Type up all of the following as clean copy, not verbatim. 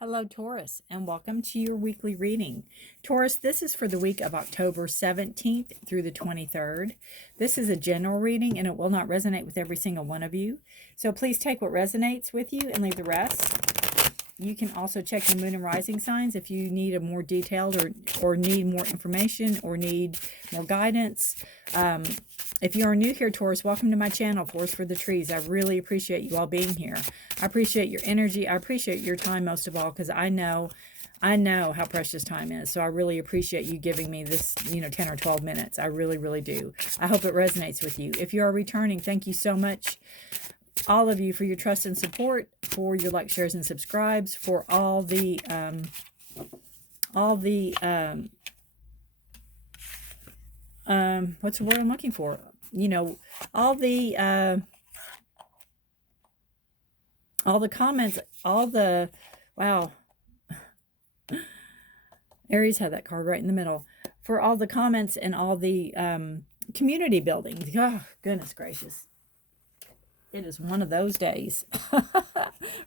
Hello, Taurus, and welcome to your weekly reading. Taurus, this is for the week of October 17th through the 23rd. This is a general reading, and it will not resonate with every single one of you. So please take what resonates with you and leave the rest. You can also check your moon and rising signs if you need a more detailed or need more information or need more guidance. If you are new here, Taurus, welcome to my channel, Forest for the Trees. I really appreciate you all being here. I appreciate your energy. I appreciate your time most of all, because I know how precious time is. So I really appreciate you giving me this, 10 or 12 minutes. I really, really do. I hope it resonates with you. If you are returning, thank you so much, all of you, for your trust and support, for your likes, shares, and subscribes, for all the what's the word I'm looking for? All the comments, wow. Aries had that card right in the middle. For all the comments and all the community building. Oh, goodness gracious. It is one of those days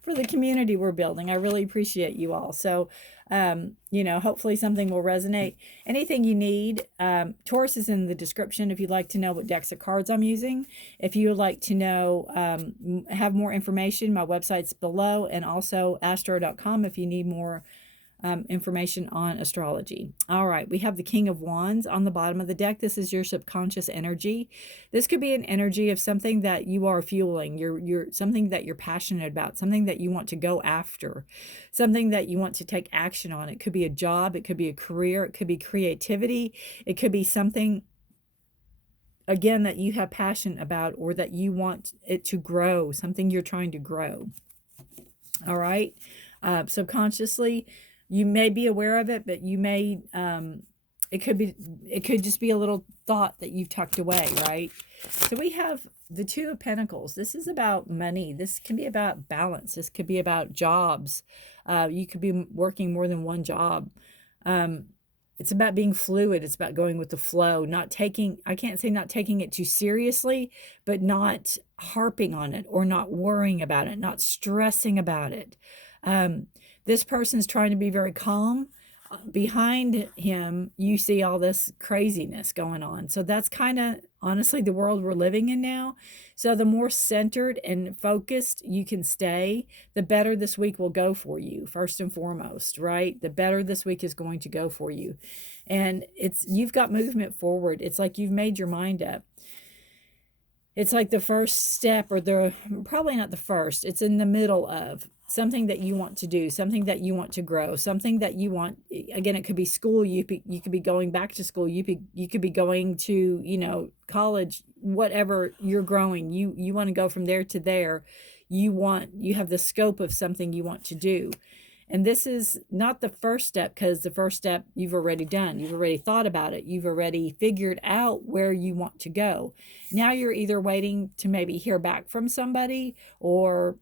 for the community we're building. I really appreciate you all. So, hopefully something will resonate. Anything you need, Taurus is in the description if you'd like to know what decks of cards I'm using. If you would like to know, have more information, my website's below, and also astro.com if you need more information on astrology. All right, we have the King of Wands on the bottom of the deck. This is your subconscious energy. This could be an energy of something that you are fueling, you're something that you're passionate about, something that you want to go after, something that you want to take action on. It could be a job, it could be a career, it could be creativity, it could be something, again, that you have passion about, or that you want it to grow, something you're trying to grow. All right, subconsciously, you may be aware of it, but you may, it could just be a little thought that you've tucked away, right? So we have the Two of Pentacles. This is about money. This can be about balance. This could be about jobs. You could be working more than one job. It's about being fluid. It's about going with the flow, I can't say not taking it too seriously, but not harping on it, or not worrying about it, not stressing about it. This person's trying to be very calm. Behind him, you see all this craziness going on. So that's kind of, honestly, the world we're living in now. So the more centered and focused you can stay, the better this week will go for you, first and foremost, right? The better this week is going to go for you. And you've got movement forward. It's like you've made your mind up. It's like the first step, or probably not the first, it's in the middle of something that you want to do, something that you want to grow, something that you want. Again, it could be school. You could be going back to school. You could be going to, college, whatever you're growing. You want to go from there to there. You have the scope of something you want to do. And this is not the first step, because the first step you've already done. You've already thought about it. You've already figured out where you want to go. Now you're either waiting to maybe hear back from somebody, or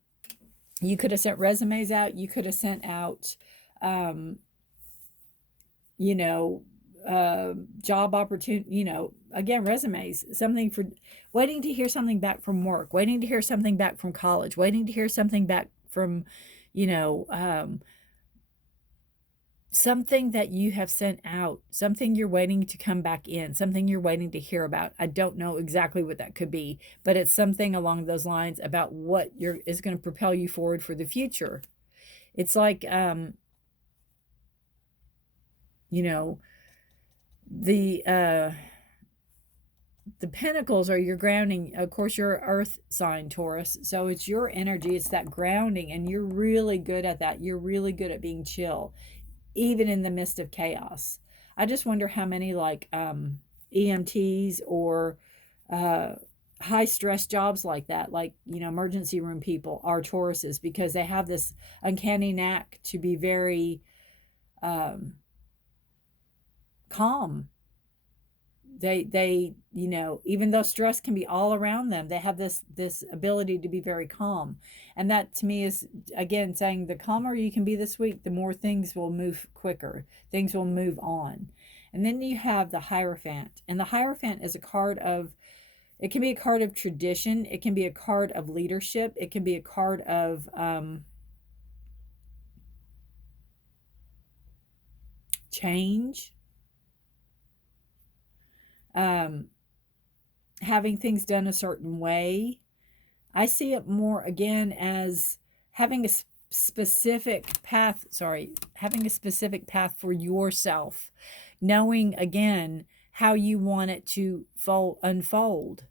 you could have sent resumes out. You could have sent out, job opportunity, again, resumes, something for waiting to hear something back from work, waiting to hear something back from college, waiting to hear something back from, something that you have sent out, something you're waiting to come back in, something you're waiting to hear about. I don't know exactly what that could be, but it's something along those lines about what is going to propel you forward for the future. It's like, the pentacles are your grounding. Of course, you're an earth sign, Taurus, so it's your energy. It's that grounding, and you're really good at that. You're really good at being chill, even in the midst of chaos. I just wonder how many EMTs or high stress jobs like that, like, emergency room people, are Tauruses, because they have this uncanny knack to be very calm. They even though stress can be all around them, they have this ability to be very calm. And that, to me, is, again, saying the calmer you can be this week, the more things will move quicker, things will move on. And then you have the Hierophant, and the Hierophant is it can be a card of tradition, it can be a card of leadership, it can be a card of change, having things done a certain way. I see it more again as having a specific path, having a specific path for yourself, knowing again how you want it to unfold.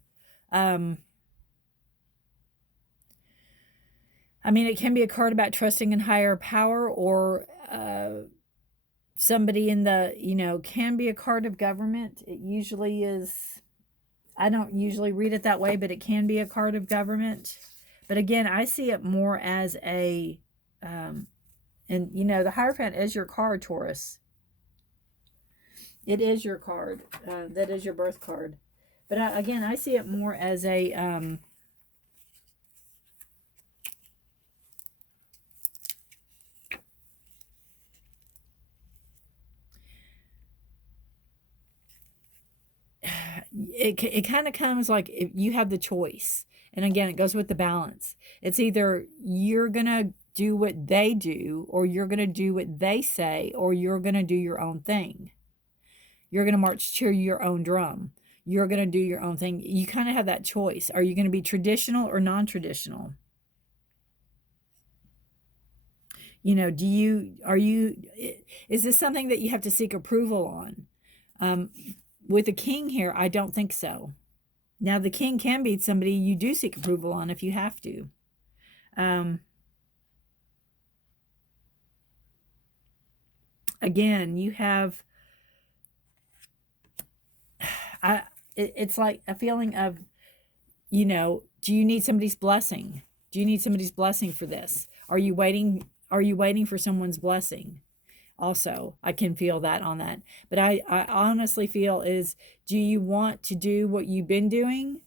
I mean, it can be a card about trusting in higher power, or somebody in the, can be a card of government. It usually is. I don't usually read it that way, but it can be a card of government. But again, I see it more as a, and the Hierophant is your card, Taurus. It is your card. That is your birth card. But again, I see it more as a, it kind of comes like if you have the choice. And again, it goes with the balance. It's either you're going to do what they do, or you're going to do what they say, or you're going to do your own thing. You're going to march to your own drum. You're going to do your own thing. You kind of have that choice. Are you going to be traditional or non-traditional? Is this something that you have to seek approval on? With the king here, I don't think so. Now, the king can be somebody you do seek approval on if you have to. Again, you have, it's like a feeling of, do you need somebody's blessing? Do you need somebody's blessing for this? Are you waiting for someone's blessing? Also, I can feel that on that. But I honestly feel is, do you want to do what you've been doing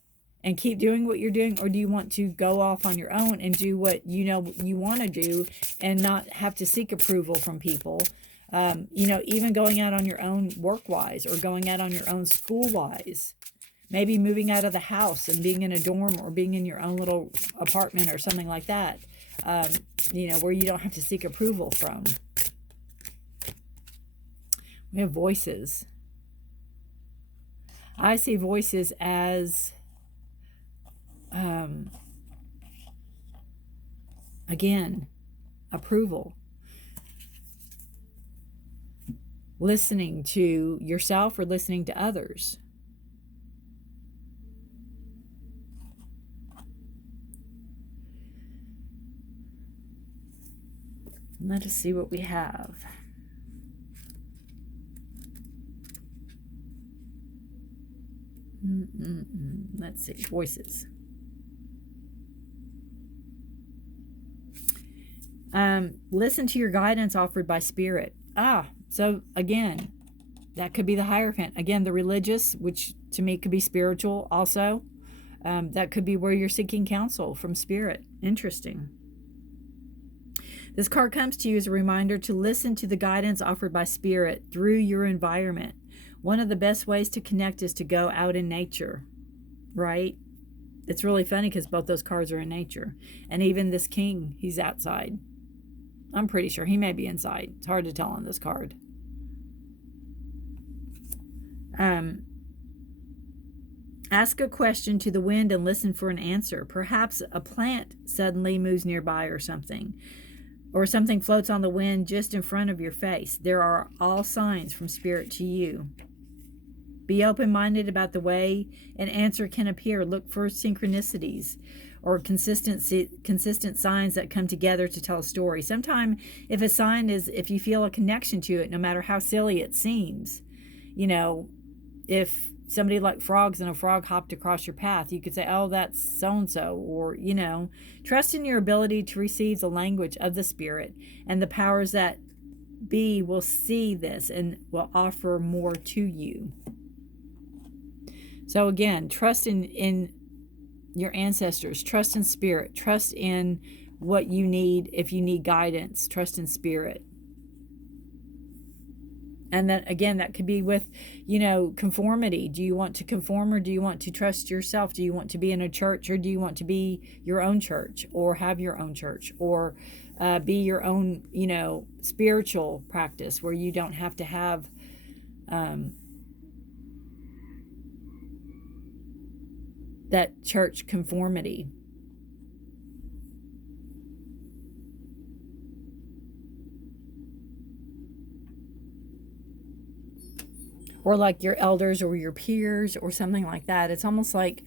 and keep doing what you're doing? Or do you want to go off on your own and do what you want to do and not have to seek approval from people? Even going out on your own work-wise, or going out on your own school-wise. Maybe moving out of the house and being in a dorm, or being in your own little apartment or something like that, where you don't have to seek approval from. We have voices. I see voices as, again, approval. Listening to yourself or listening to others. Let us see what we have. Let's see, voices. Listen to your guidance offered by spirit. So again, that could be the Hierophant. Again, the religious, which to me could be spiritual also. That could be where you're seeking counsel from spirit. Interesting. This card comes to you as a reminder to listen to the guidance offered by spirit through your environment. One of the best ways to connect is to go out in nature, right? It's really funny because both those cards are in nature. And even this king, he's outside. I'm pretty sure he may be inside. It's hard to tell on this card. Ask a question to the wind and listen for an answer. Perhaps a plant suddenly moves nearby or something floats on the wind just in front of your face. There are all signs from spirit to you. Be open-minded about the way an answer can appear. Look for synchronicities or consistent signs that come together to tell a story. Sometimes if a sign is, if you feel a connection to it, no matter how silly it seems, if somebody like frogs and a frog hopped across your path, you could say, oh, that's so-and-so, or, trust in your ability to receive the language of the spirit, and the powers that be will see this and will offer more to you. So again, trust in your ancestors, trust in spirit, trust in what you need. If you need guidance, trust in spirit. And then again, that could be with, conformity. Do you want to conform, or do you want to trust yourself? Do you want to be in a church, or do you want to be your own church, or have your own church, or be your own, spiritual practice where you don't have to have that church conformity? Or like your elders or your peers or something like that. It's almost like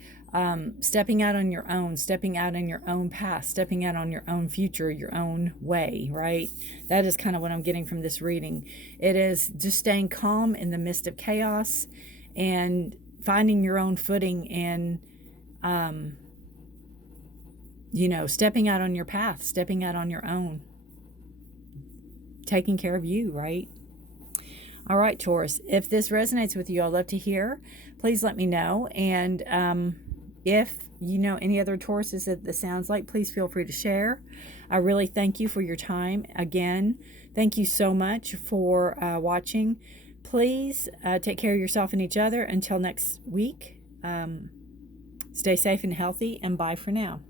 stepping out on your own, stepping out in your own path, stepping out on your own future, your own way, right? That is kind of what I'm getting from this reading. It is just staying calm in the midst of chaos and finding your own footing, and stepping out on your path, stepping out on your own, taking care of you, right? All right, Taurus, if this resonates with you, I'd love to hear. Please let me know. And if you know any other Tauruses that this sounds like, please feel free to share. I really thank you for your time. Again, thank you so much for watching. Please take care of yourself and each other. Until next week, stay safe and healthy, and bye for now.